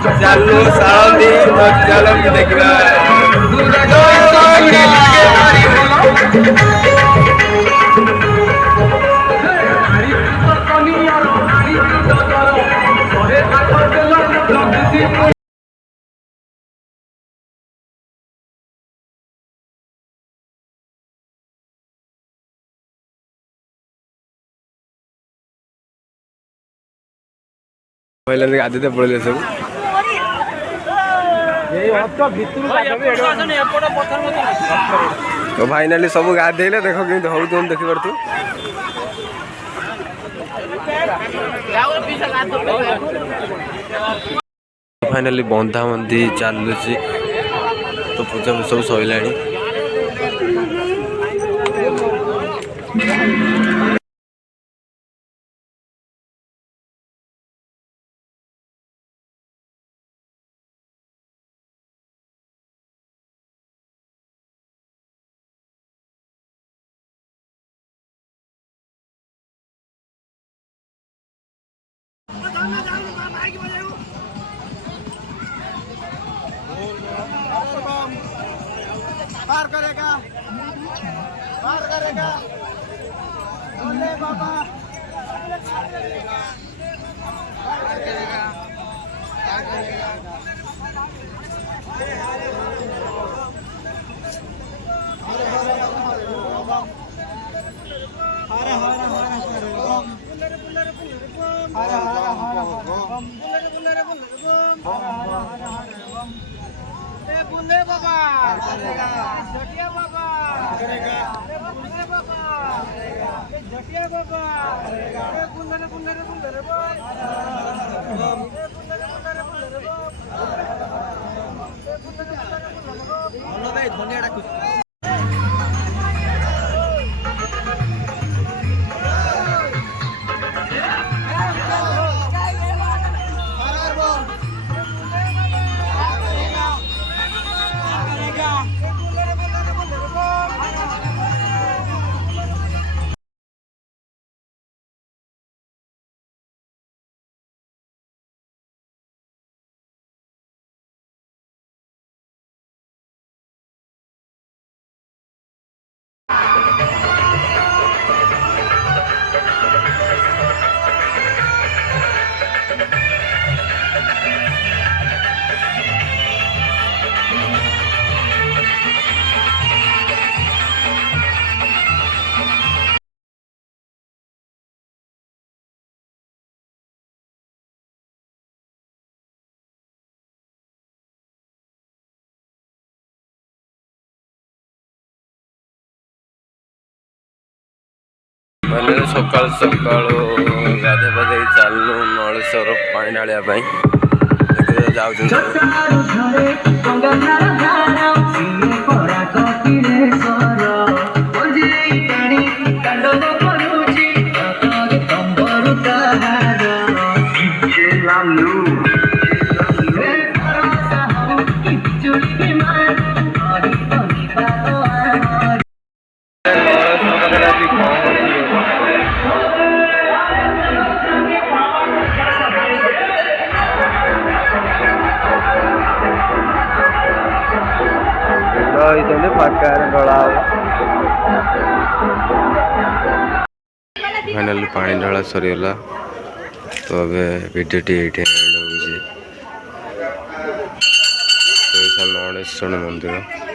ଚାଲୁ ସାଳନ୍ଦୀ ଚାଲ ଦେଖିବା। ଗାଧୋଇ ପଳେଇଲେ ସବୁ। तो फाइनाली सब गाधेले देख केमती हूँ देखिपु। फाइनाली बंधा बंधी चलुची तो पूजा सब सैला। पार करेगा बोले बाबा बुल्ले बाबा झटिया बाबा बुल्ले बाबा झटिया बाबा बुल्ले बुल्ले बुल्ले भाई धनिया डाक मैंने सकाल सकाल गाधे पाधे चलू नलेश्वर पानी ढालिया फाइनाली पानी ढाला सरीगला तो अबे वीडियोटी एंड हो नलेश्वर मंदिर।